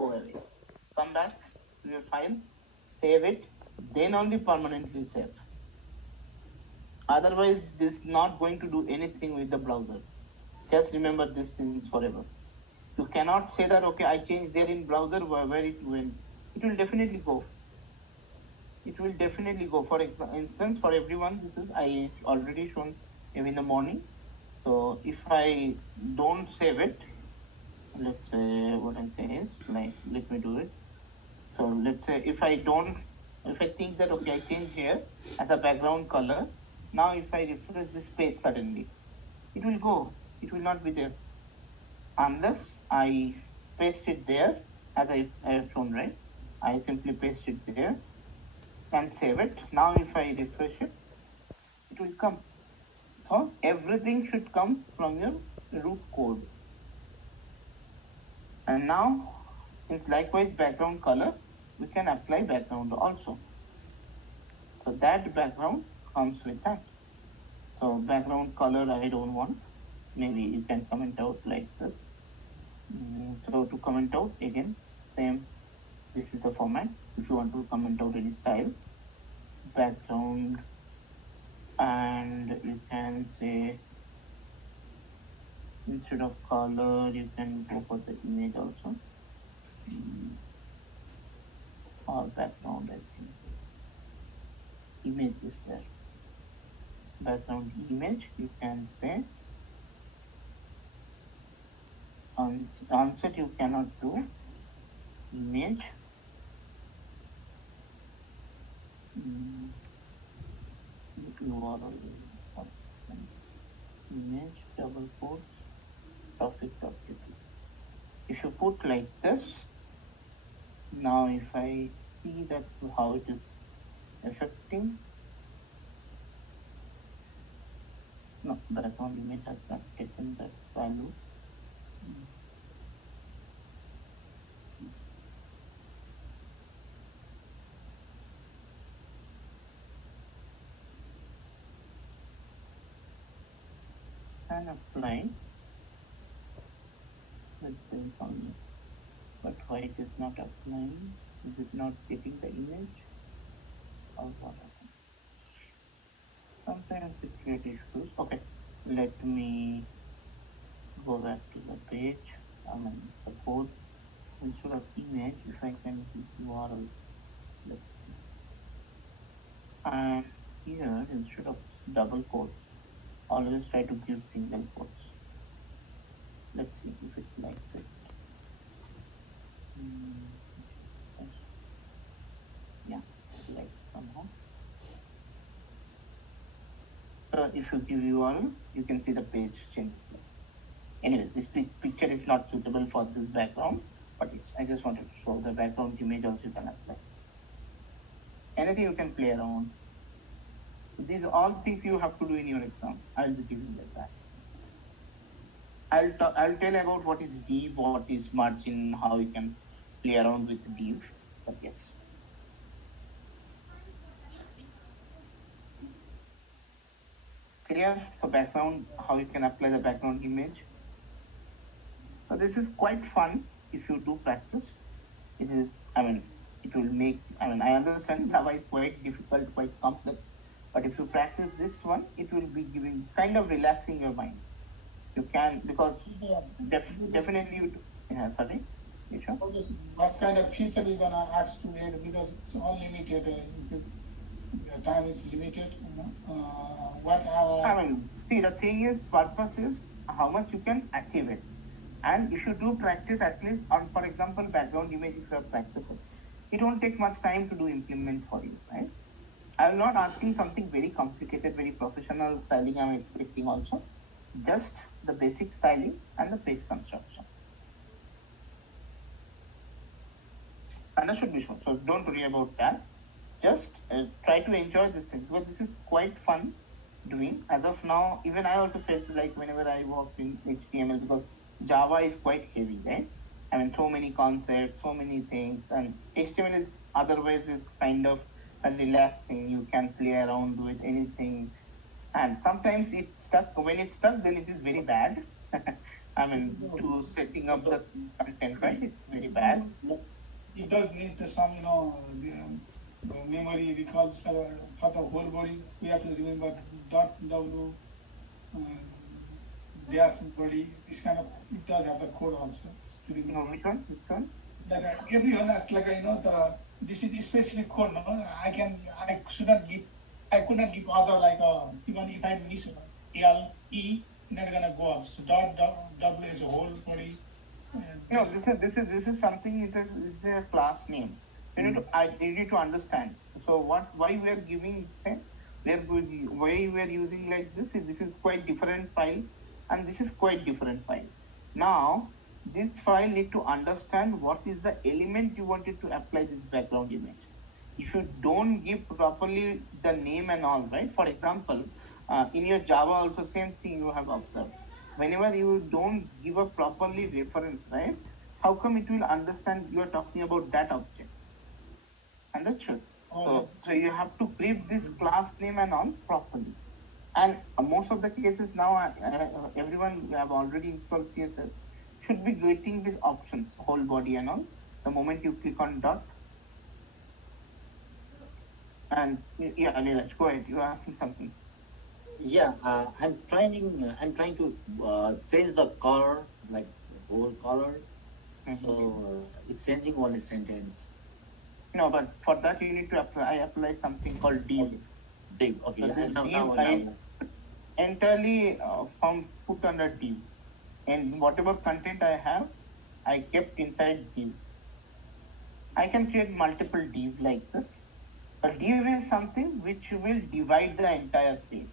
go away. Come back to your file, save it, then only permanently save. Otherwise, this is not going to do anything with the browser. Just remember these things forever. You cannot say that, okay, I changed there in browser where it went. It will definitely go. It will definitely go. For instance, for everyone, this is I already shown in the morning. So if I don't save it, let's say what I say is like, let me do it. So let's say if I think that, okay, I change here as a background color. Now if I refresh this page suddenly, it will go. It will not be there unless I paste it there as I have shown, right? I simply paste it there and save it. Now if I refresh it, it will come. So everything should come from your root code. And now, since likewise background color, we can apply background also. So that background comes with that. So background color I don't want. Maybe you can comment out like this. So to comment out again, same. This is the format. If you want to comment out any style, background, and you can say instead of color, you can go for the image also. Or background, I think. Image is there. Background image, you can say. Onset you cannot do. Image. URL. Image, double quotes, topic.jpg. If you put like this, now if I see that how it is affecting, no, background image has not taken that value. And apply. Let's say on, but why it is not applying? Is it not getting the image? Or what happened? Sometimes it creates issues. Okay, let me go back to the page. The code. Instead of image, if I can give URL, let's see. And here, instead of double quotes, always try to give single quotes. Let's see if it likes it. Yeah, it likes somehow. So if you give URL, you can see the page changes. Anyway, this picture is not suitable for this background, but I just wanted to show the background image also you can apply. Anything you can play around. These are all things you have to do in your exam. I'll be giving you that. I'll tell about what is div, what is margin, how you can play around with div. But yes. Clear for background, how you can apply the background image. So this is quite fun if you do practice. It is, it will make, I understand Java is quite difficult, quite complex, but if you practice this one, it will be giving kind of relaxing your mind. You can, because definitely you, sorry. What kind of feature we gonna ask to add, because it's all limited. The time is limited. See, the thing is, purpose is how much you can achieve it. And if you do practice at least on, for example, background image, if you have practiced it won't take much time to do implement for you, right? I'm not asking something very complicated, very professional styling I'm expecting also. Just the basic styling and the page construction. Understood, Vishnu? So don't worry about that. Just try to enjoy this thing, because this is quite fun doing. As of now, even I also felt like whenever I work in HTML, because Java is quite heavy, right? So many concepts, so many things, and HTML is otherwise is kind of relaxing. You can play around with anything, and sometimes it's stuck. When it's stuck, then it is very bad. To setting up the content, right? It's very bad. does need some, memory recalls for the whole body. We have to remember dot w dash body. This kind of it does have the code also to No, remember. which one? Which one? Like everyone has like the this is the specific code. No, I should not give. I could not give other like even if I miss L E, not gonna go up. So W is a whole body. No, this is something. It's a class name. You need to understand. So why we are giving why we are using like this? This is quite different file, and this is quite different file. Now this file need to understand what is the element you wanted to apply this background image. If you don't give properly the name and all, right? For example, in your Java also same thing you have observed. Whenever you don't give a properly reference, right? How come it will understand you are talking about that object? Understood? So you have to brief this class name and all properly. And most of the cases now, everyone have already installed CSS should be getting these options, whole body and all. The moment you click on dot, and yeah, Neeraj, go ahead. You're asking something. Yeah, I'm trying to change the color, like the whole color. So it's changing one sentence. No, but for that you need to apply. I apply something called div. Div. Okay. So Yeah. this Now, div now, I now. entirely from put under div, and whatever content I have, I kept inside div. I can create multiple div like this. A div is something which will divide the entire page.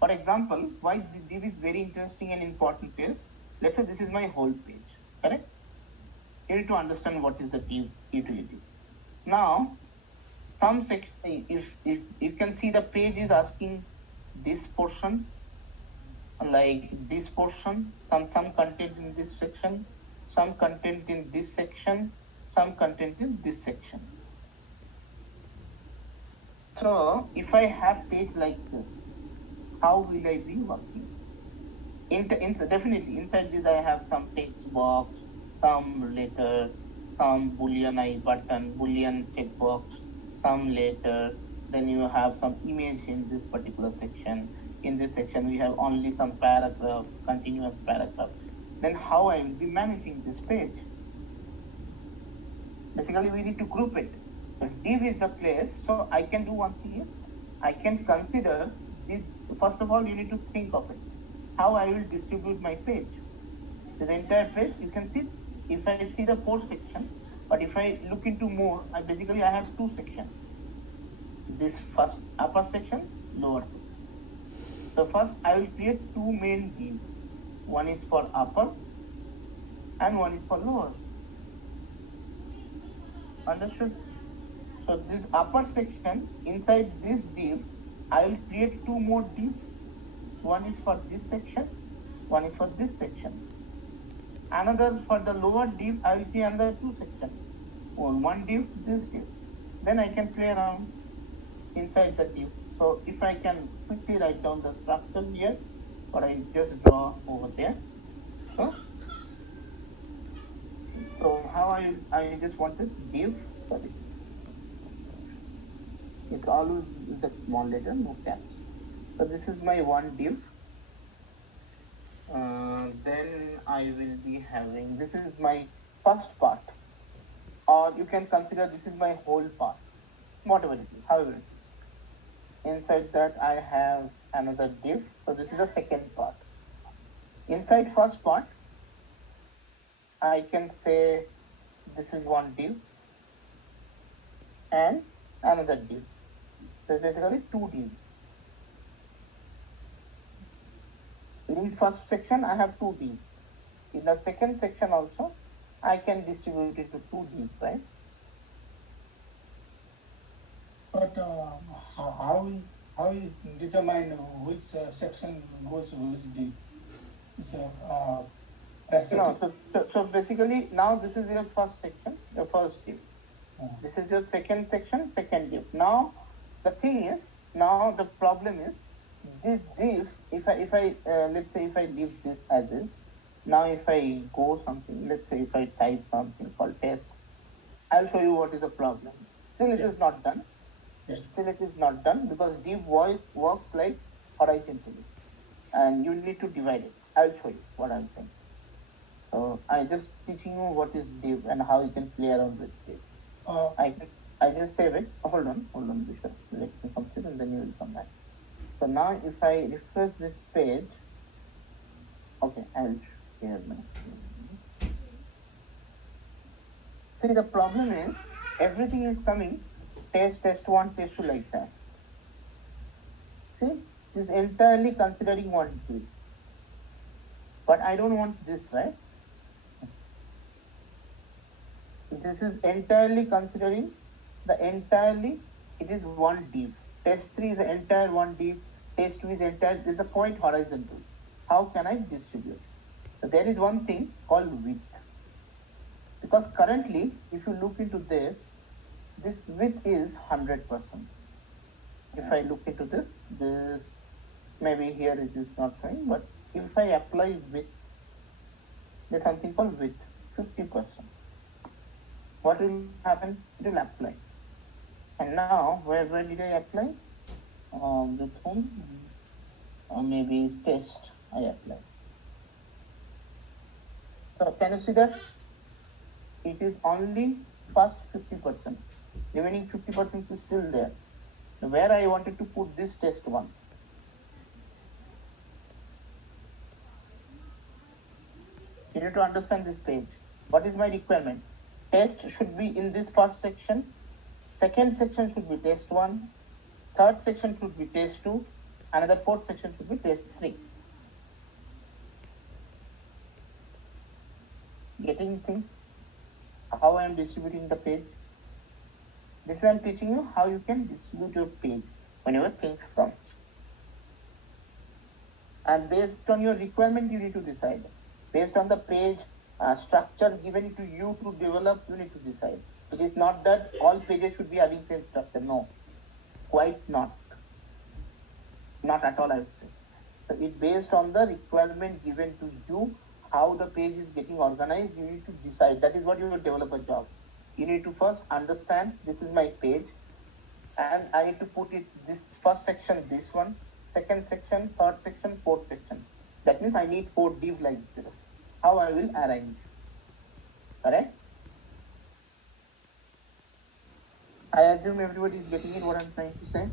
For example, why the div is very interesting and important is, let's say this is my whole page, correct? You need to understand what is the div utility. Now, some section, if you can see the page is asking this portion, like this portion, some content in this section, some content in this section, some content in this section. So if I have page like this, how will I be working? Definitely inside this I have some text box, some letter, some boolean I button, boolean checkbox, some letter. Then you have some image in this particular section. In this section we have only some paragraph, continuous paragraph. Then how I will be managing this page? Basically we need to group it. So div is the place, so I can do one thing here. I can consider this. First of all, you need to think of it. How I will distribute my page. The entire page, you can see, if I see the 4 section, but if I look into more, I have 2 sections. This first upper section, lower section. So first I will create 2 main divs. One is for upper and one is for lower. Understood? So this upper section, inside this div, I will create 2 more divs. One is for this section, one is for this section. Another for the lower div, I will create another 2 sections. One div, this div. Then I can play around inside the div. So if I can quickly write down the structure here, or I just draw over there. So how I just want this div, sorry. It always is a small letter, no caps. So this is my one div. Then I will be having, this is my first part, or you can consider this is my whole part, whatever it is, however it is. Inside that I have another div, so this is the second part. Inside first part, I can say this is one div and another div. So basically 2 divs. In first section, I have 2 divs. In the second section also, I can distribute it to 2 divs, right? But how you determine which section goes to which div? So basically now this is your first section, your first div. This is your second section, second div. Now the thing is, now the problem is, this div, if I let's say if I leave this as is, now if I go something, let's say if I type something called test, I will I'll show you what is the problem. Still it is not done. Yes. Still it is not done because div works like horizontally and you need to divide it. I'll show you what I'm saying. So I'm just teaching you what is div and how you can play around with div. I just save it. Hold on, Bishop. Let me complete and then you will come back. So now if I refresh this page, okay, I'll share my screen. See, the problem is everything is coming test 1, test 2 like that. See, this is entirely considering one div. But I don't want this, right? This is entirely considering it is one div. Test 3 is the entire one div. Test 2 is entire, this is a quite horizontal. How can I distribute? So there is one thing called width. Because currently, if you look into this width is 100%. If I look into this maybe here it is not showing, but if I apply width, there's something called width, 50%. What will happen? It will apply. And now, where did I apply? With whom? Maybe test I apply. So can you see that? It is only first 50%. Remaining 50% is still there. Where I wanted to put this test 1. You need to understand this page. What is my requirement? Test should be in this first section. Second section should be test 1. Third section should be test 2. Another fourth section should be test 3. Getting things? How I am distributing the page? This I am teaching you how you can distribute your page whenever things come. And based on your requirement, you need to decide. Based on the page structure given to you to develop, you need to decide. It is not that all pages should be having same structure. No, quite not. Not at all, I would say. So it's based on the requirement given to you, how the page is getting organized, you need to decide. That is what your developer job. You need to first understand this is my page and I need to put it this first section, this one, second section, third section, fourth section. That means I need 4 div like this. How I will arrange. Correct? I assume everybody is getting it what I'm trying to say.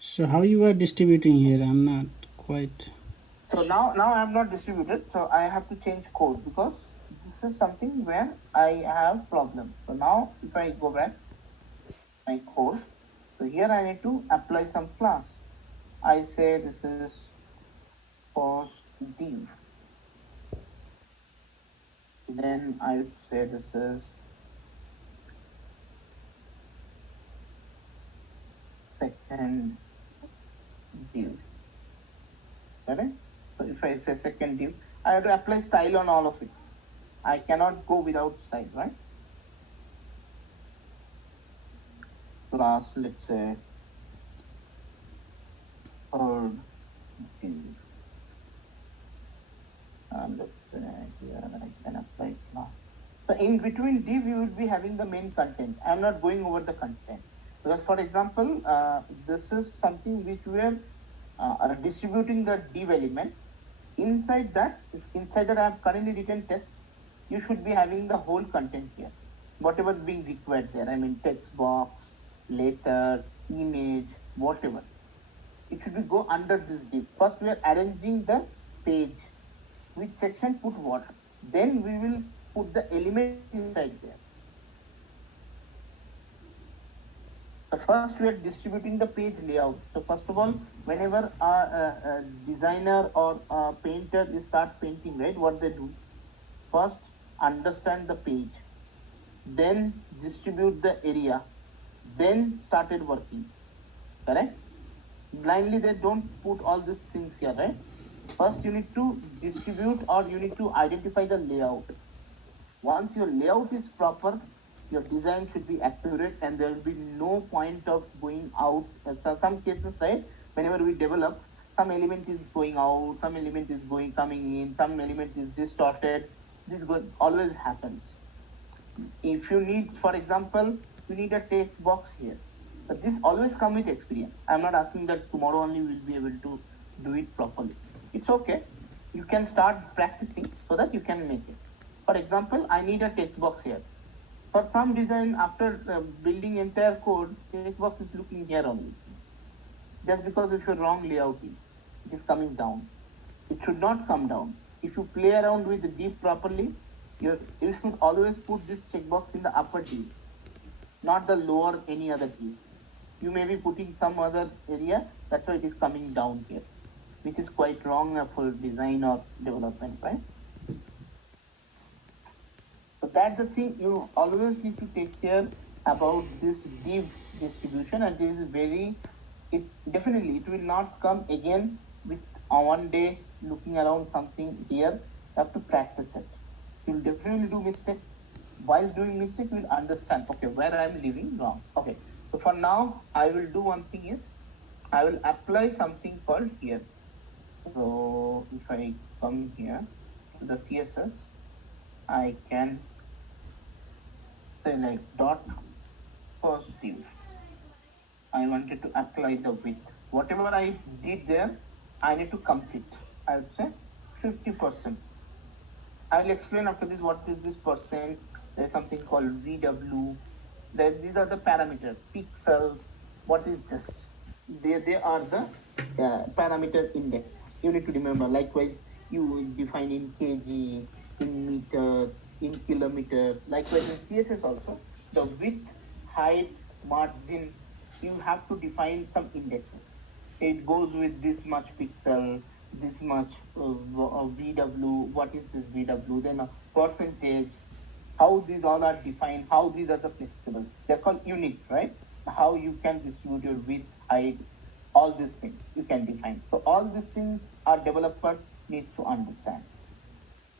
So how you are distributing here? I'm not quite. So now I'm not distributed, so I have to change code because this is something where I have problem. So now if I go back my code, so here I need to apply some class. I say this is post div. Then I would say this is second div. Correct? So if I say second div, I have to apply style on all of it. I cannot go without style, right? Class, let's say third div. And let's say here I can apply class. So in between div, you will be having the main content. I'm not going over the content. Because for example, this is something which we are distributing the div element. Inside that I have currently written test, you should be having the whole content here. Whatever being required there, I mean text box, letter, image, whatever. It should be go under this div. First we are arranging the page. Which section put what. Then we will put the element inside there. So first we are distributing the page layout. So first of all, whenever a designer or a painter start painting, right, what they do? First understand the page, then distribute the area, then started working. Correct? Blindly they don't put all these things here, right? First you need to distribute or you need to identify the layout. Once your layout is proper, your design should be accurate and there will be no point of going out. Some cases, right, whenever we develop, some element is going out, some element is coming in, some element is distorted. This always happens. If you need, for example, you need a text box here. But this always come with experience. I'm not asking that tomorrow only we'll be able to do it properly. It's okay. You can start practicing so that you can make it. For example, I need a text box here. For some reason, after building entire code, text box is looking here only. Just because of your wrong layouting, it is coming down. It should not come down. If you play around with the div properly, you should always put this checkbox in the upper div, not the lower any other div. You may be putting some other area, that's why it is coming down here, which is quite wrong for design or development, right? So that's the thing, you always need to take care about this div distribution, and this is very, it definitely it will not come again with one day looking around something here. You have to practice it. You'll definitely do mistake. While doing mistake, you'll understand, okay, where I'm leaving wrong. Okay, so for now, I will do one thing is, I will apply something called here. So if I come here to the CSS, I can say like dot first div. I wanted to apply the width. Whatever I did there, I need to complete. I would say 50%. I will explain after this what is this percent. There is something called VW. These are the parameters. Pixel. What is this? They are the parameter index. You need to remember. Likewise, you will define in kg, in meter, in kilometer. Likewise, in CSS also, the width, height, margin, you have to define some indexes. It goes with this much pixel, this much VW. What is this VW? Then a percentage. How these all are defined, how these are the flexible. They're called unit, right? How you can distribute your width, height, all these things you can define. So all these things our developer needs to understand.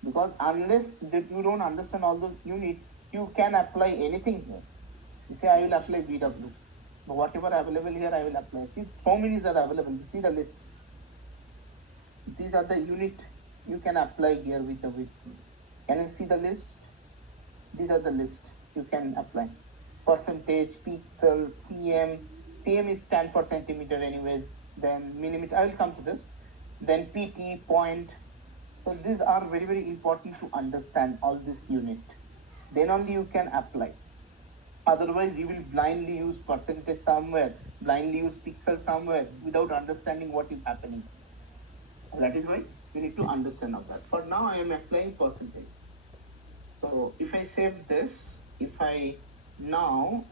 Because unless that you don't understand all those units, you can apply anything here. You say, I will apply VW. So whatever available here, I will apply. See, so many are available. See the list. These are the unit you can apply here with the width. Can you see the list? These are the list you can apply. Percentage, pixel, cm. Cm is stand per centimeter anyways. Then millimeter, I will come to this. Then pt, point. So these are very, very important to understand all this unit. Then only you can apply. Otherwise, you will blindly use percentage somewhere, blindly use pixel somewhere without understanding what is happening. That is why you need to understand all that. For now, I am applying percentage. So if I save this, if I now,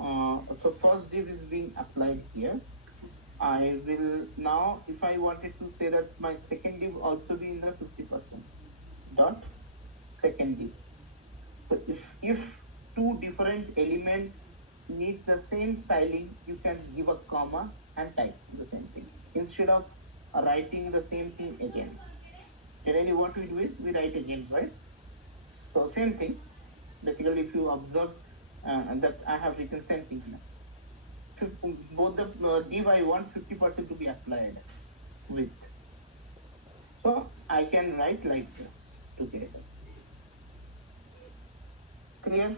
so first div is being applied here. I will now, if I wanted to say that my second div also be in the 50%, dot second div. So if two different elements need the same styling, you can give a comma and type the same thing instead of writing the same thing again. Generally, what we do is we write again, right? So same thing. Basically, if you observe that I have written same thing here. Both the div I want 50% to be applied with. So I can write like this together. Clear?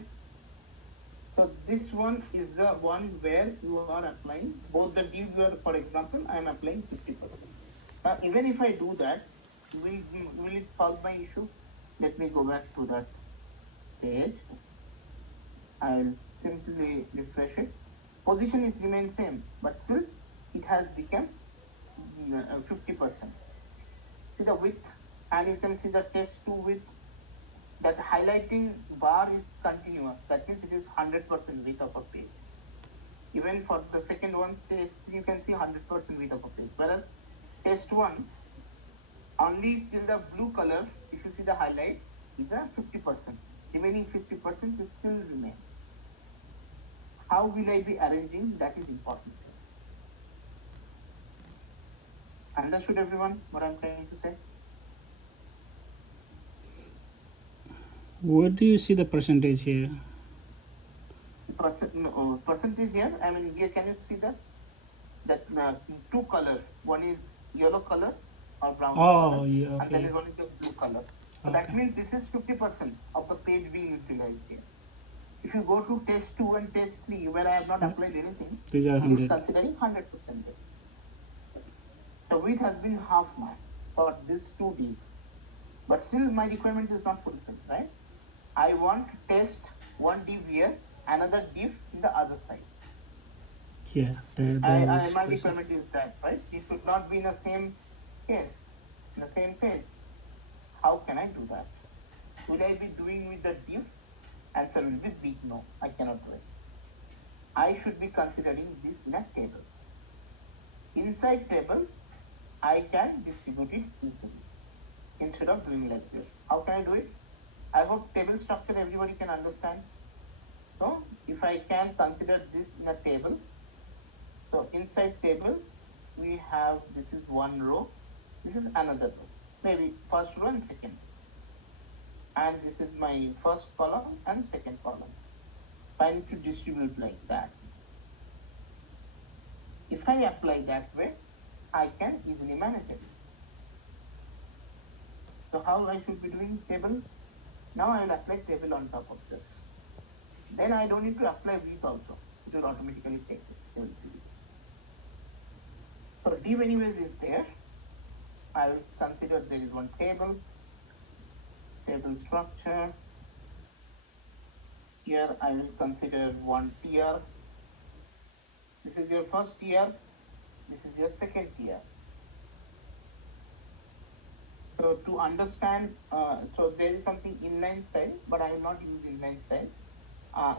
So this one is the one where you are applying both the div where, for example, I am applying 50%. Now, even if I do that, will it solve my issue? Let me go back to that page. I'll simply refresh it. Position is remained same, but still it has become 50%. See the width, and you can see the test2 width. That highlighting bar is continuous. That means it is 100% width of a page. Even for the second one, test, you can see 100% width of a page. Whereas test1, only till the blue color, if you see the highlight, is a 50%. Remaining 50% will still remain. How will I be arranging? That is important. Understood everyone what I'm trying to say? Where do you see the percentage here? Percentage here, I mean here, can you see that? That two colors, one is yellow color or brown color, Yeah, and then okay. is one is the blue color. So that means this is 50% of the page being utilized here. If you go to test 2 and test 3 where I have not applied anything, These are it is 100. considering 100%. The width has been half mark for this 2 div, but still my requirement is not fulfilled, right? I want to test one div here, another div in the other side. Yeah, that is My possible. requirement is that, right? It should not be in the same case, in the same page. How can I do that? Will I be doing with the div? Answer will be big no. I cannot do it. I should be considering this in a table. Inside table, I can distribute it easily instead of doing like this. How can I do it? I hope table structure everybody can understand. So if I can consider this in a table, so inside table, we have, this is one row, this is another row, maybe first row and second. And this is my first column and second column. I need to distribute like that. If I apply that way, I can easily manage it. So how I should be doing table? Now I will apply table on top of this. Then I don't need to apply width also. It will automatically take it. You will see. So div anyways is there. I will consider there is one table structure. Here I will consider one tier. This is your first tier. This is your second tier. So to understand, so there is something inline style, but I will not use inline style.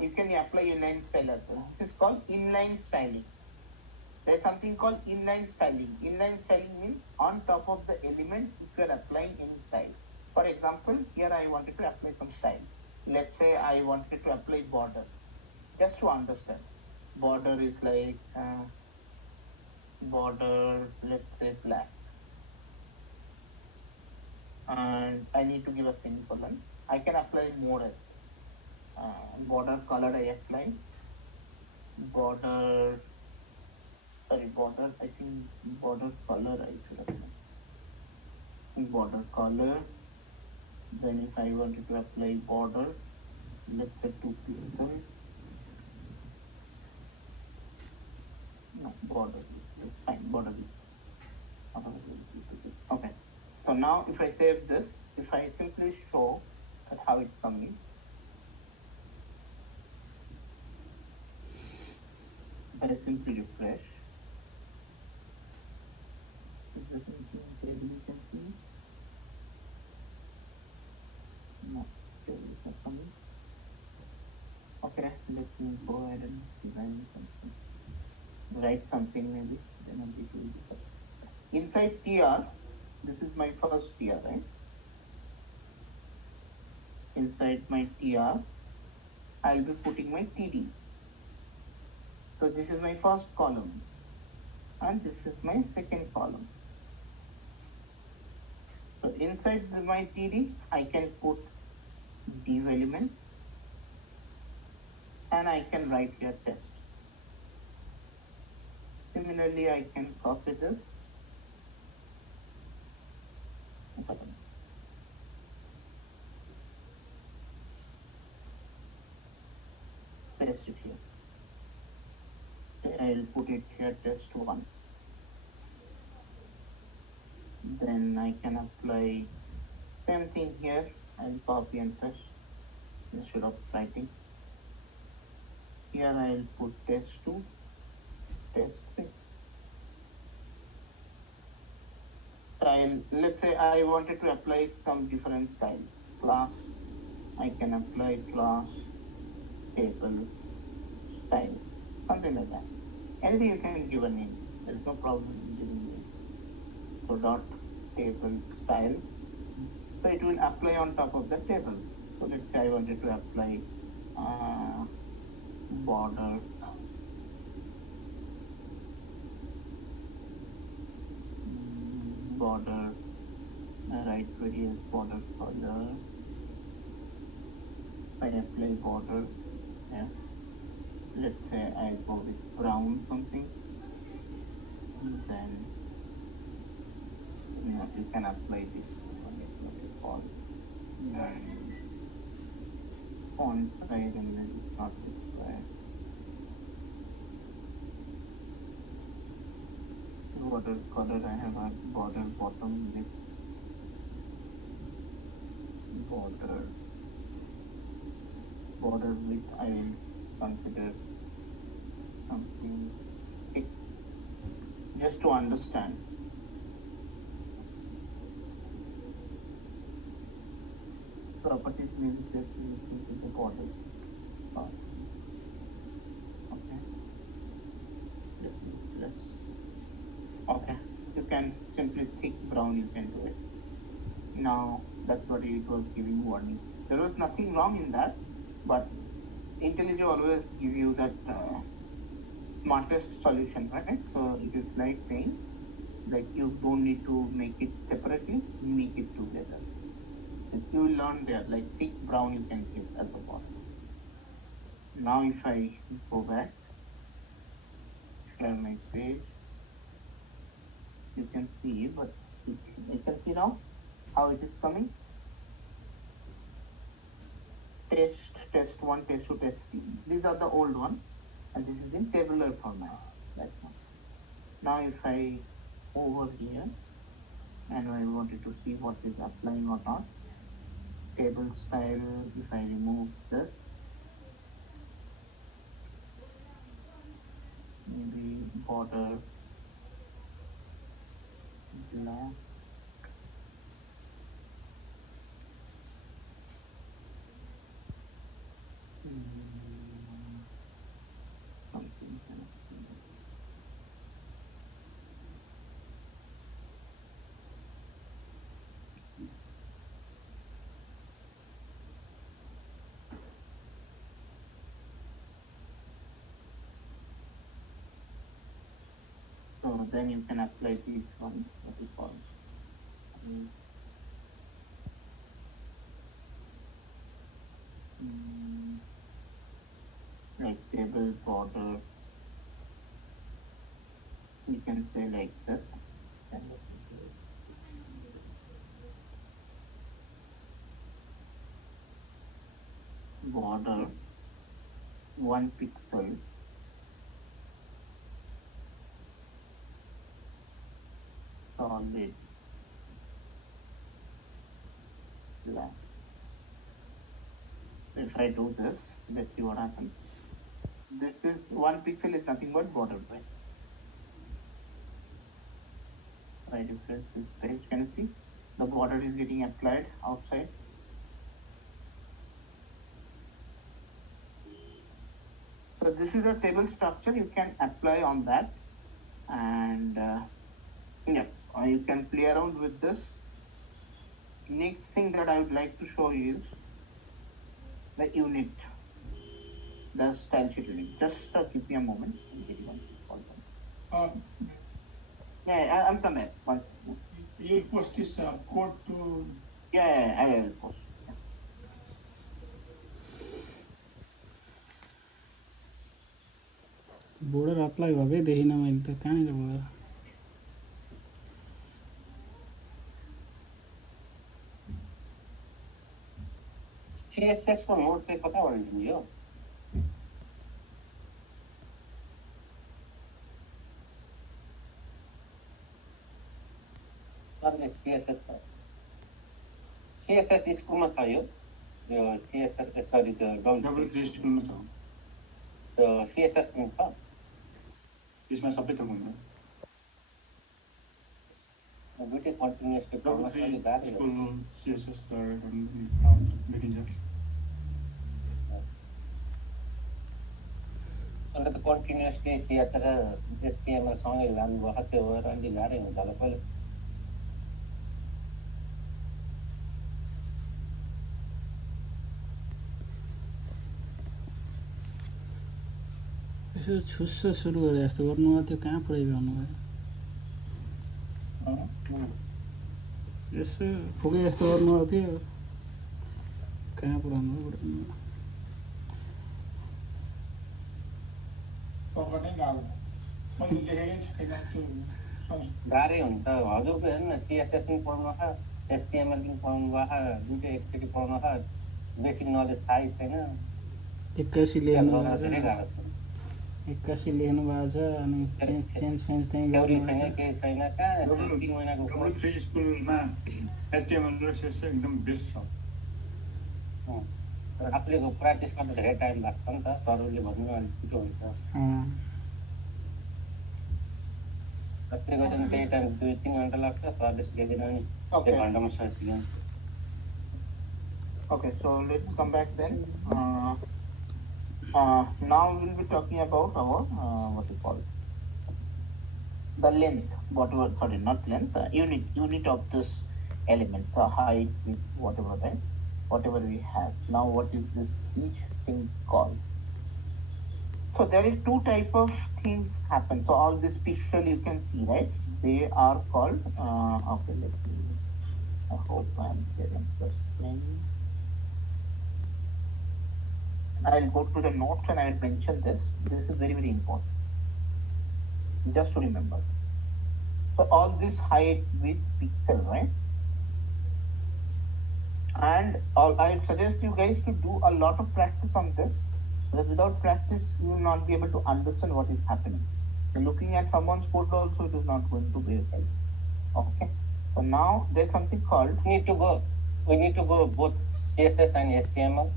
You can apply inline style as well. This is called inline styling. There is something called inline styling. Inline styling means on top of the element if you are applying any style. For example, here I wanted to apply some style. Let's say I wanted to apply border. Just to understand, border is like border, let's say black. And I need to give a semicolon. I can apply more as border color I apply. Border, I think border color I should apply. Border color. Then if I wanted to apply border, let's say 2 pixels. No, border. It's fine, border. Okay. So now if I save this, if I simply show that how it's coming, if I simply refresh, is there anything table you can see? No, table is not coming. Okay, let me go ahead and design something. Write something maybe, then I'll be doing it. Inside TR, this is my first TR, right? Inside my TR, I'll be putting my TD. So this is my first column and this is my second column. So inside my TD, I can put div element and I can write here test. Similarly, I can copy this. Paste it here. I'll put it here test 1. Then I can apply same thing here. I'll copy and paste instead of writing. Here I'll put test 2, test 3. Let's say I wanted to apply some different style. Class, I can apply class, table, style, something like that. Anything you can give a name. There is no problem in giving name. So dot table style. So it will apply on top of the table. So let's say I wanted to apply border. Border, right variance border color. I apply border. Yeah. Let's say I go with brown something. Then you can apply this one. It's what you call font size and it's not required. Border color, I have a border bottom with border width. I will consider something thick just to understand. Properties may be set to the border. Okay. Let's okay. You can simply thick brown. You can do it. Now that's what it was giving warning. There was nothing wrong in that, but IntelliJ always give you that smartest solution, right? So it is like saying, like you don't need to make it separately, make it together. You will learn there, like thick brown you can give at the bottom. Now if I go back, share my page, you can see, but you can see now how it is coming. Test 1, test 2, test 3. These are the old ones, and this is in tabular format. That's one. Now if I over here and I wanted to see what is applying or not, table style, if I remove this, maybe border black, something kind of thing. So then you can apply this one, what we call like table border. You can say like this. Border 1 pixel, solid black. If I do this, let's see what happens. This is 1 pixel is nothing but border, right? I refresh this page. Can you see the border is getting applied outside? So this is a table structure you can apply on that, and yeah, you can play around with this. Next thing that I would like to show you is the unit, the style sheet unit. Just give me a moment. Yeah, I'm coming. You'll post this code to. Yeah, I will post. Border apply भएकै देखिनँ मैले त कहाँनिर भयो CSS को node चाहिँ कताबाट लियो सरले CSS स्कुलमा छ यो CSS सरी त्यो डब्ल्यु3 स्कुलमा छ त्यो CSS पनि छ त्यसमा सबै थोक हुन्छ दुईटै कन्टिन्युअसली पढ्न अलि गाह्रो हो स्कुल CSS द्वारा मेकिन्छ अन्त त कन्टिन्युअसली CSS र HTML सँगै लानुभएको त्यो भएर अलि गाह्रै हुन्छ होला पहिले यसो छुस्स सुरु गरे जस्तो गर्नुभयो त्यो कहाँ पुऱ्याइ गर्नुभयो यसो फुके जस्तो गर्नुभएको थियो कहाँ पुऱ्याउनु गाह्रै हुन्छ हजुरको हेर्नु न CSS पनि पढ्नु छ HTML पनि पढ्नु भएको दुईटै एकचोटि पढ्नु छ बेसिक नलेज थाहै छैन, एक्कासी त्यहाँ लेख्नु गर्न भएको धेरै छ, गाह्रो छ। एक्कासी लेख्नु भएको छ अनि चेन्ज फेन्ज चाहिँ थ्योरी गर्नु छैन, भएको छ। केही छैन, कहाँ 3 महिनाको कोर्स। W3 स्कुलमा HTML र CSS एकदम बेस्ट छ। तर आफूले प्र्याक्टिस गर्दा धेरै टाइम लाग्छ नि त, सरहरूले भन्नु अलिक छिटो हुन्छ। अँ, जसले गर्दा पनि त्यही टाइम 2-3 घन्टा लाग्छ, सरले सिकाइदिन नि 1 घन्टामा सर सिकाउँछ। Okay, so let's come back then. Now we'll be talking about our what you call the length, whatever. Sorry, not length. Unit of this element, the height, width, whatever, right? Whatever we have. Now, what is this each thing called? So there is two type of things happen. So all this pixel you can see, right? They are called. Okay, let me. I hope I am getting this thing. I will go to the notes and I will mention this. This is very, very important. Just to remember. So all this height with pixel, right? And I suggest you guys to do a lot of practice on this, because without practice you will not be able to understand what is happening. So looking at someone's code also, it is not going to be helpful. Okay. So now there's something called. We need to go both CSS and HTML.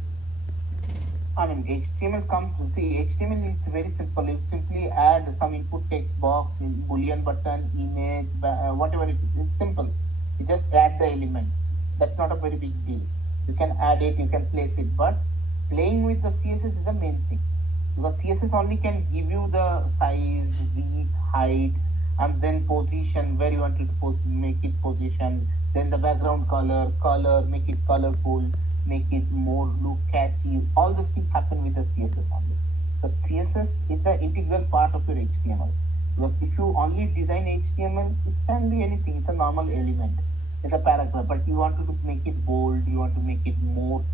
I mean, HTML comes. See, HTML is very simple. You simply add some input text box, boolean button, image, whatever it is. It's simple. You just add the element. That's not a very big deal. You can add it, you can place it, but playing with the CSS is the main thing. Because CSS only can give you the size, width, height, and then position, where you want to make it position, then the background color, make it colorful, make it more look catchy. All these things happen with the CSS only. So CSS is the integral part of your HTML. Because if you only design HTML, it can be anything. It's a normal element. It's a paragraph, but you want to make it bold, you want to make it more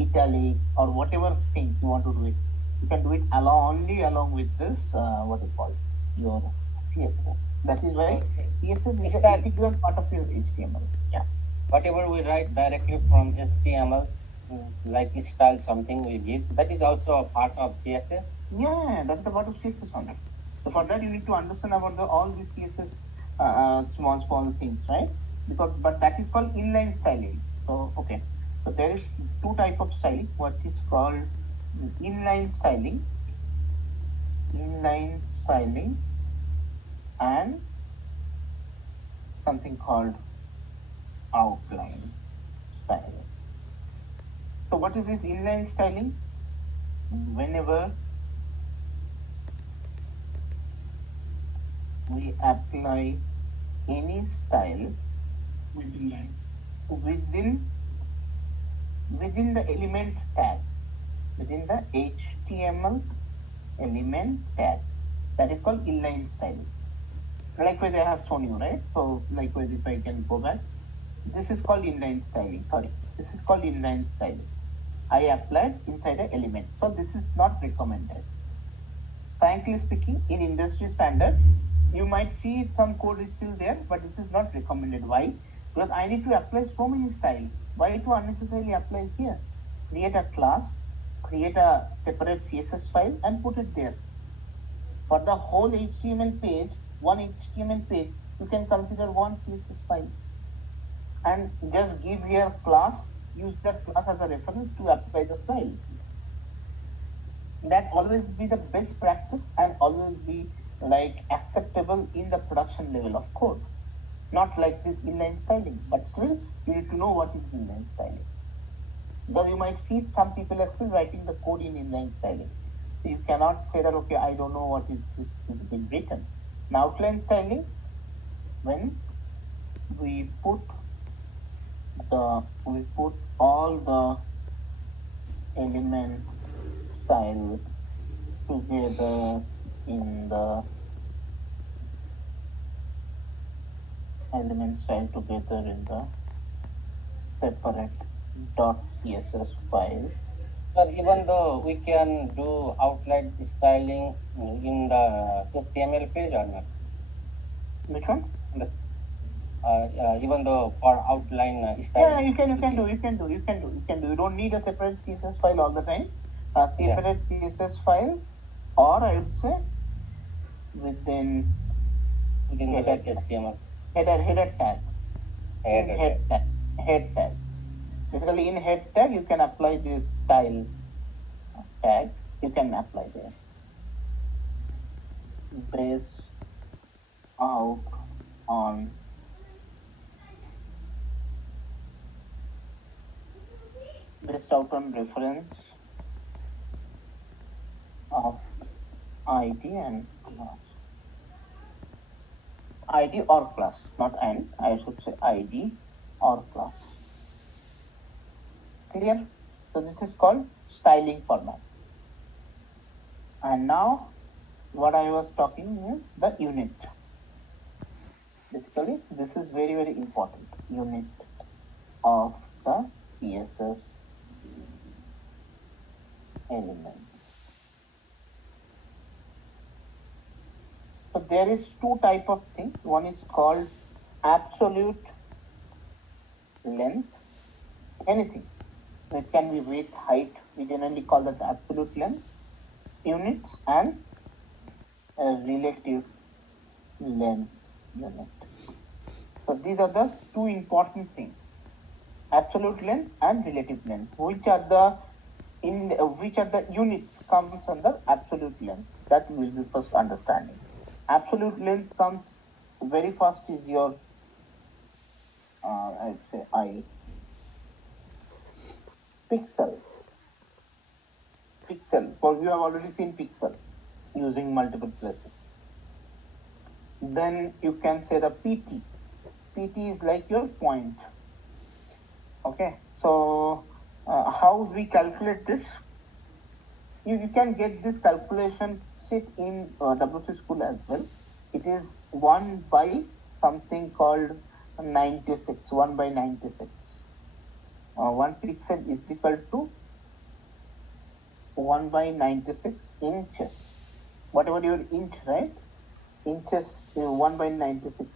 italics, or whatever things you want to do it. You can do it along with this, what you call your CSS. That is why CSS is an integral part of your HTML. Yeah. Whatever we write directly from HTML, like style something we give, that is also a part of CSS. Yeah, that's the part of CSS only. So for that you need to understand about all these CSS small things, right? But that is called inline styling. So okay, so there is two type of styling. What is called inline styling, and something called outline styling. So what is this inline styling? Whenever we apply any style within the element tag, within the HTML element tag, that is called inline styling. Likewise, I have shown you, right? So likewise, if I can go back, this is called inline styling. Sorry, this is called inline styling. I applied inside an element. So this is not recommended. Frankly speaking, in industry standard, you might see some code is still there, but this is not recommended. Why? Because I need to apply so many styles. Why to unnecessarily apply here? Create a class, create a separate CSS file, and put it there. For the whole HTML page, one HTML page, you can consider one CSS file. And just give here class, use that class as a reference to apply the style. That always be the best practice and always be like acceptable in the production level of code. Not like this inline styling, but still you need to know what is inline styling. Because you might see some people are still writing the code in inline styling. So you cannot say that, okay, I don't know what is this is being written. Now outline styling, when we put all the element styles together in the separate .css file. But even though we can do outline styling in the HTML page or not? Which one? even though for outline Yeah, styling. you can do. You don't need a separate CSS file all the time. A separate CSS file, or I would say within Within the header HTML. header tag. In head tag. Basically, in head tag, you can apply this style tag. You can apply there based out on reference of ID and class. ID or class, not and. I should say ID or class. Clear? So this is called styling format. And now what I was talking is the unit. Basically, this is very, very important. Unit of the CSS element. So there is two type of things. One is called absolute length. Anything. It can be width, height. We generally call that absolute length. Units and relative length unit. So these are the two important things: absolute length and relative length. Which are the units comes under absolute length? That will be first understanding. Absolute length comes very first is your I would say pixel. For you have already seen pixel using multiple places. Then you can say the PT. PT is like your point. Okay, so how we calculate this? You can get this calculation sheet in WC School as well. It is 1 by something called 96, 1 by 96. 1 pixel is equal to 1 by 96 inches. Whatever your inch, right? Inches 1 by 96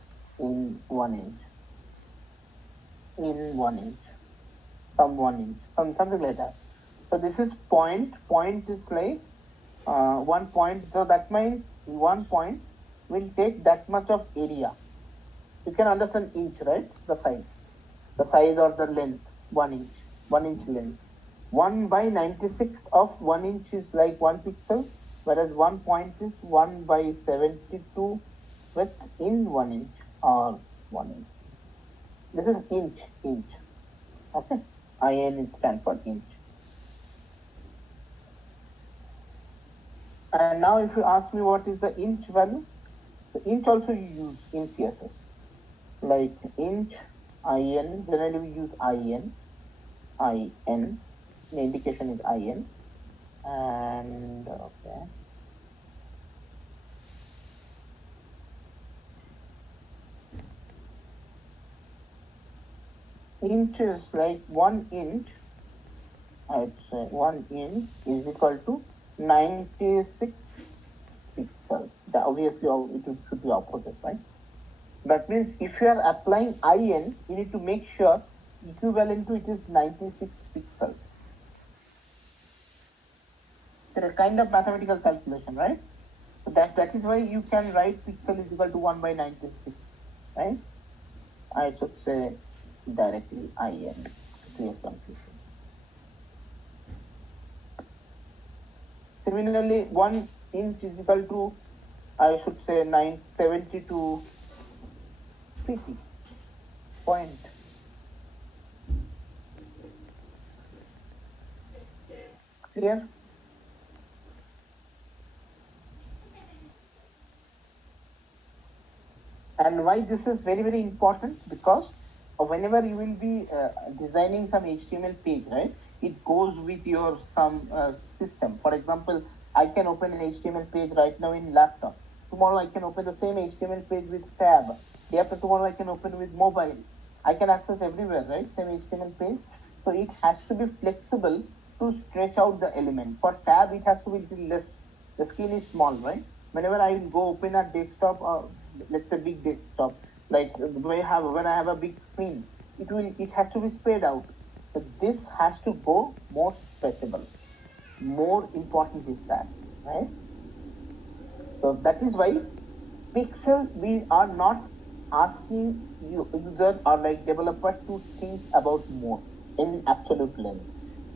in 1 inch. In 1 inch. Some 1 inch. Something like that. So this is point. Point is like 1 point. So that means 1 point will take that much of area. You can understand inch, right? The size or the length. 1 inch. 1 inch length. 1 by 96 of 1 inch is like 1 pixel, whereas 1 point is 1 by 72 width in 1 inch or 1 inch. This is inch. Okay. IN stands for inch. And now if you ask me what is the inch value, the inch also you use in CSS. Like inch, IN, generally we use IN, the indication is IN, and okay. Inch is like 1 inch, I'd say 1 inch is equal to 96 pixels. Obviously it should be opposite, right? That means if you are applying IN, you need to make sure equivalent to it is 96 pixels. It's a kind of mathematical calculation, right? So that is why you can write pixel is equal to 1 by 96, right? I should say directly IN to your confusion. Similarly, 1 inch is equal to, I should say 972 PT point. Clear? And why this is very, very important? Because whenever you will be designing some HTML page, right, it goes with your some system. For example, I can open an HTML page right now in laptop. Tomorrow I can open the same HTML page with tab. Day after tomorrow I can open with mobile. I can access everywhere, right? Same HTML page. So it has to be flexible to stretch out the element. For tab, it has to be less. The screen is small, right? Whenever I will go open a desktop, let's say big desktop, Like when I have a big screen, it has to be spread out. So this has to go more stretchable. More important is that, right? So that is why pixel, we are not asking user or like developer to think about more in absolute length.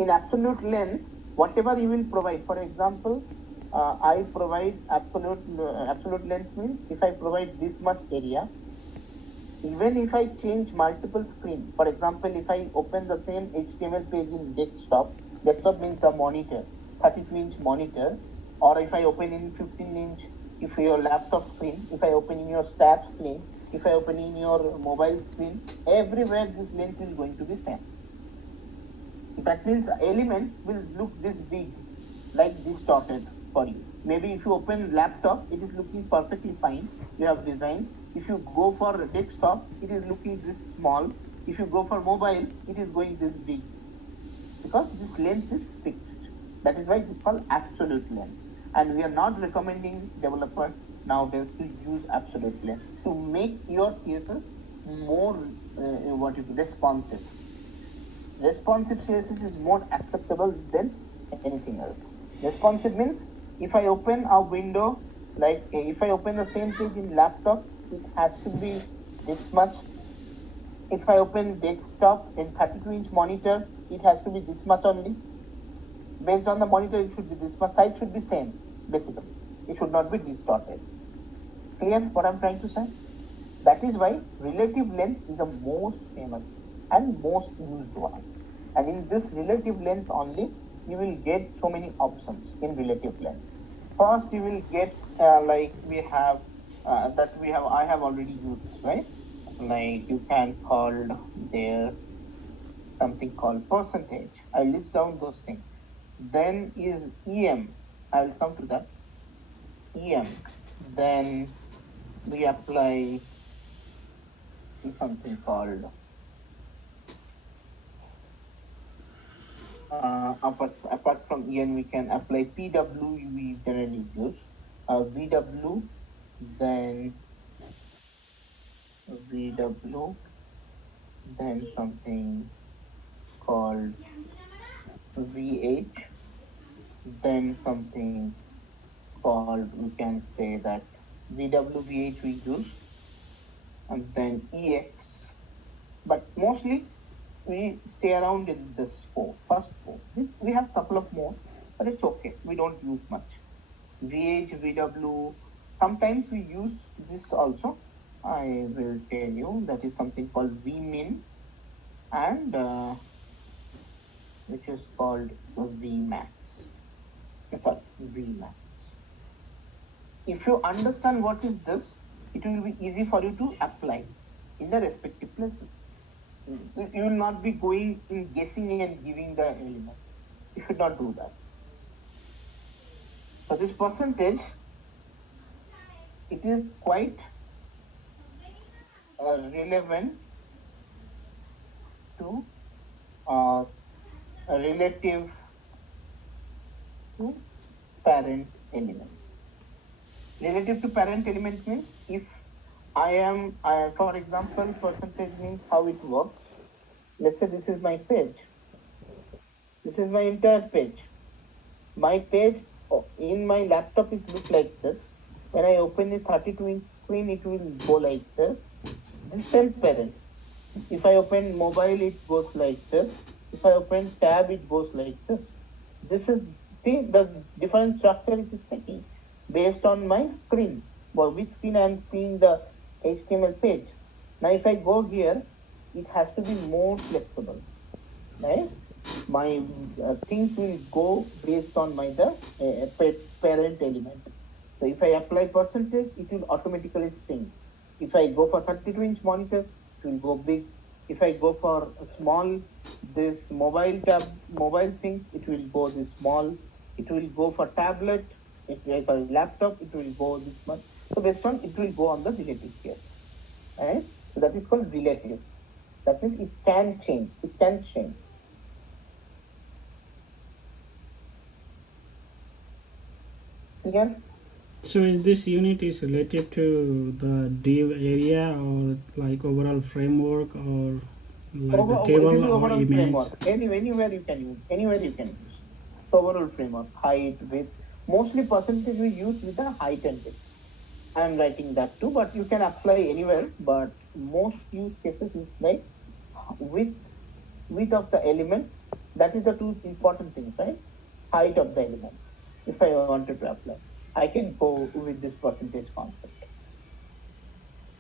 In absolute length, whatever you will provide, for example, I provide absolute length means if I provide this much area, even if I change multiple screens, for example, if I open the same HTML page in desktop means a monitor, 32-inch monitor, or if I open in 15-inch, if your laptop screen, if I open in your tab screen, if I open in your mobile screen, everywhere this length is going to be same. That means element will look this big, like distorted for you. Maybe if you open laptop, it is looking perfectly fine. You have designed. If you go for desktop, it is looking this small. If you go for mobile, it is going this big because this length is fixed. That is why it is called absolute length. And we are not recommending developers nowadays to use absolute length to make your CSS more responsive. Responsive CSS is more acceptable than anything else. Responsive means if I open a window, like if I open the same page in laptop, it has to be this much. If I open desktop in 32-inch monitor, it has to be this much only. Based on the monitor, it should be this much. Size should be same, basically. It should not be distorted. Clear what I'm trying to say? That is why relative length is the most famous and most used one. And in this relative length only, you will get so many options in relative length. First, you will get like we have I have already used, right? Like you can call there something called percentage. I list down those things. Then is EM. I will come to that. EM. Then we apply something called apart from EN, we can apply PW. We generally use VW, then VW, then something called VH, then something called, we can say that VW VH we use, and then EX. But mostly we stay around in this first four. We have a couple of more, but it's okay. We don't use much. VH, VW. Sometimes we use this also. I will tell you that is something called VMin and which is called VMax. Sorry, VMax. If you understand what is this, it will be easy for you to apply in the respective places. You will not be going in guessing and giving the element. You should not do that. So this percentage, it is quite relevant to relative to parent element. Relative to parent element means if for example, percentage means how it works. Let's say this is my page. This is my entire page. My page in my laptop is look like this. When I open a 32-inch screen, it will go like this. This is parent. If I open mobile, it goes like this. If I open tab, it goes like this. This is, see the different structure it is taking based on my screen. For which screen I am seeing the HTML page. Now if I go here, it has to be more flexible, right? My things will go based on my parent element. So if I apply percentage, it will automatically sync. If I go for 32-inch monitor, it will go big. If I go for a small, this mobile thing, it will go this small. It will go for tablet. If I for laptop, it will go this much. So based on, it will go on the relative here, right? So that is called relative. That means it can change. It can change. Clear? So is this unit is related to the div area or like overall framework or like the This table is or overall image? framework. Anywhere you can use. Anywhere you can use. Overall framework, height, width. Mostly percentage we use with the height and width. I am writing that too, but you can apply anywhere. But most use cases is like width, width of the element. That is the two important things, right? Height of the element. If I wanted to apply, I can go with this percentage concept.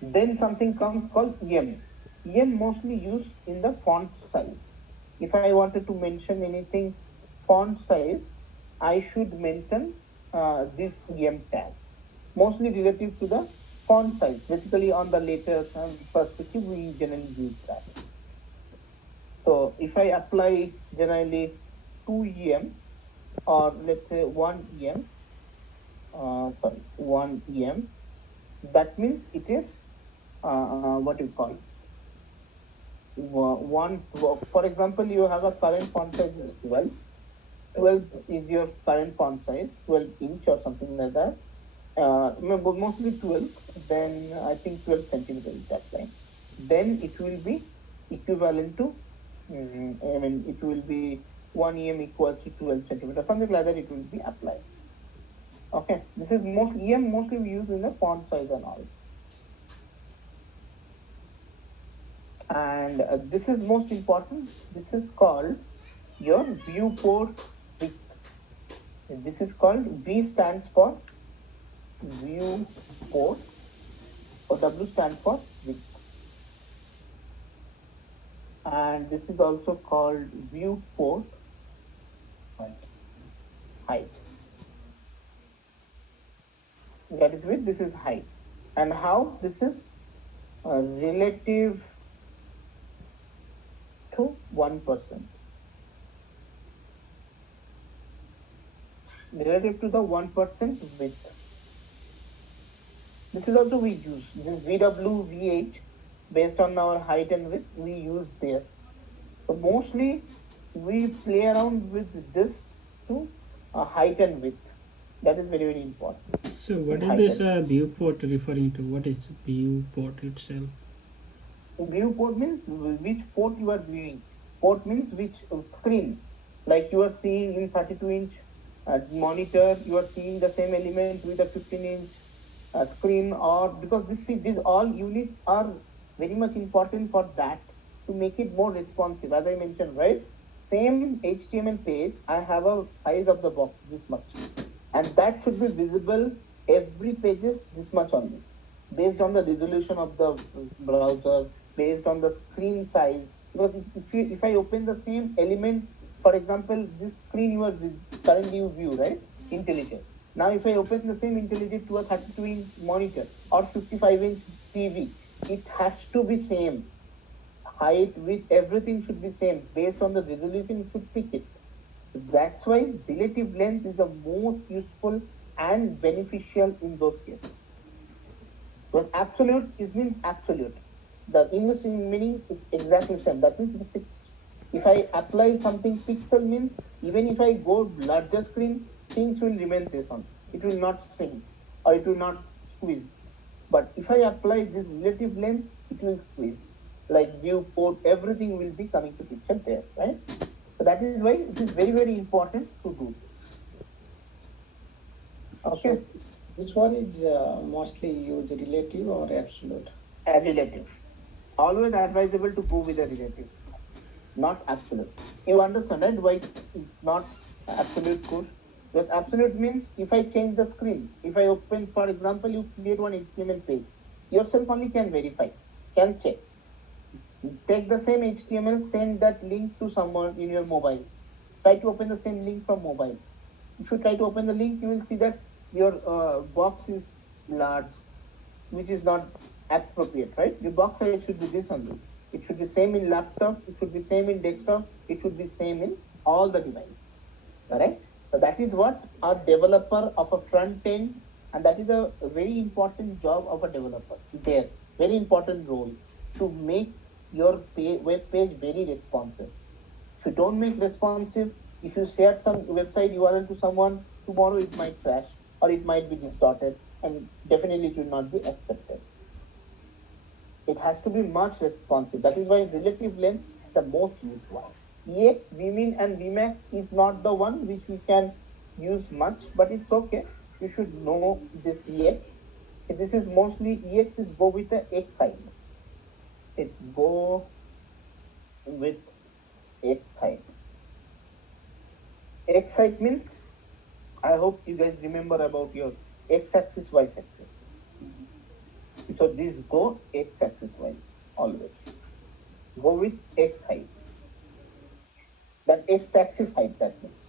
Then something comes called EM. EM mostly used in the font size. If I wanted to mention anything font size, I should mention this EM tag. Mostly relative to the font size. Basically, on the letters perspective, we generally use that. So if I apply generally 2 EM or let's say 1 EM, 1 EM, that means it is what you call one. For example, you have a current font size is 12. 12 is your current font size, 12 inch or something like that. Mostly 12. Then I think 12 centimeters is that line. Then it will be equivalent to. I mean, it will be 1 EM equals to 12 centimeters, something like that. It will be applied. Okay, this is mostly EM mostly we use in the font size and all. And this is most important. This is called your viewport width. This is called V stands for viewport or W stands for width. And this is also called viewport height. That is width, this is height. And how this is relative to 1%. Relative to the 1% width. This is also we use. This VW, VH, based on our height and width, we use there. So mostly we play around with this to height and width. That is very, very important. So what is this viewport referring to? What is viewport itself? Viewport means which port you are viewing. Port means which screen. Like you are seeing in 32-inch monitor, you are seeing the same element with a 15-inch screen, or because these all units are very much important for that to make it more responsive. As I mentioned, right? Same HTML page, I have a size of the box this much, and that should be visible every pages this much only, based on the resolution of the browser, based on the screen size. Because if I open the same element, for example, this screen you are currently you view, right? IntelliJ. Now, if I open the same IntelliJ to a 32-inch monitor or 55-inch TV, it has to be same. Height, width, everything should be same. Based on the resolution, you should pick it. That's why relative length is the most useful and beneficial in those cases. But absolute is means absolute. The English meaning is exactly same. That means it's fixed. If I apply something pixel means even if I go larger screen, things will remain this on. It will not shrink or it will not squeeze. But if I apply this relative length, it will squeeze. Like viewport, everything will be coming to picture there, right? So that is why it is very, very important to do. Okay. So which one is mostly used, relative or absolute? A relative. Always advisable to go with a relative, not absolute. You understand, right? Why it's not absolute push? Because absolute means if I change the screen, if I open, for example, you create one HTML page, yourself only can verify, can check. Take the same HTML, send that link to someone in your mobile. Try to open the same link from mobile. If you try to open the link, you will see that your box is large, which is not appropriate, right? Your box size should be this only. It should be same in laptop, it should be same in desktop, it should be same in all the devices, correct? So that is what a developer of a front end, and that is a very important job of a developer there, very important role to make your web page very responsive. If you don't make responsive, if you share some website URL to someone, tomorrow it might crash or it might be distorted, and definitely it will not be accepted. It has to be much responsive. That is why relative length is the most used one. EX, Vmin, and Vmax is not the one which we can use much, but it's okay. You should know this EX. This is mostly EX is go with the X height. It go with X height. X height means, I hope you guys remember about your X axis, Y axis. So this go X axis Y always. Go with X height. That X axis height, that means.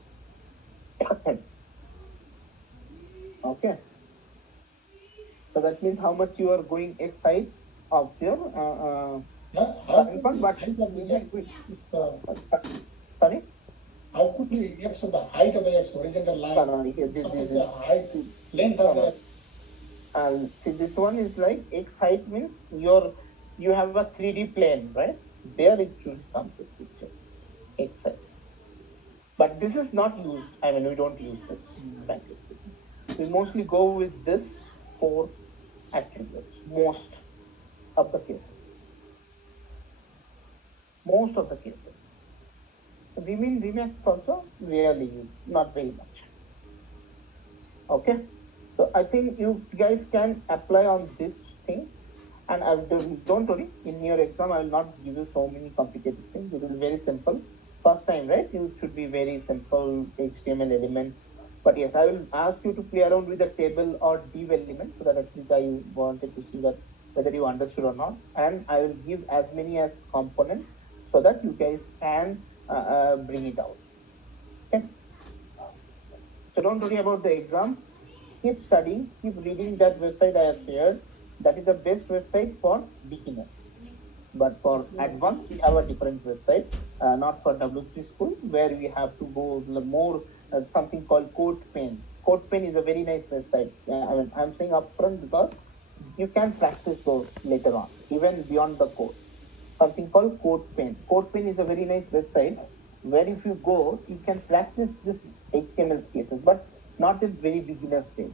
Okay. So that means how much you are going X height of your but sorry? How could we X of the height of the X horizontal line? This is the height, length of the X. And see, this one is like X height means you have a 3D plane, right? There it should come to picture. X height. But this is not used. I mean, we don't use this. Frankly speaking. We mostly go with this for attributes. Most of the cases. Most of the cases. Vmin, Vmax also rarely used, not very much. Okay. So I think you guys can apply on these things, and don't worry, in your exam I will not give you so many complicated things. It will be very simple. First time, right? You should be very simple HTML elements. But yes, I will ask you to play around with the table or div element, so that at least I wanted to see that whether you understood or not. And I will give as many as components so that you guys can bring it out. Okay. So don't worry about the exam. Keep studying, keep reading that website I have shared. That is the best website for beginners. But for advanced, we have a different website, not for W3 school, where we have to go more something called CodePen. CodePen is a very nice website. I mean, I'm saying upfront because you can practice those later on, even beyond the code. Something called CodePen. CodePen is a very nice website where if you go, you can practice this HTML, CSS, but not at very beginner stage.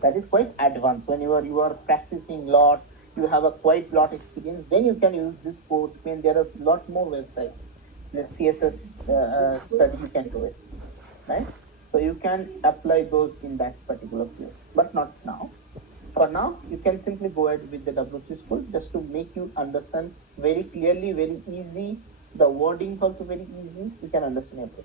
That is quite advanced. When you are practicing lot, you have a quite lot experience, then you can use this CodePen. There are a lot more websites. The CSS study you can do it, right? So you can apply those in that particular field, but not now. For now, you can simply go ahead with the W3 school just to make you understand very clearly, very easy. The wording is also very easy. You can understand everything.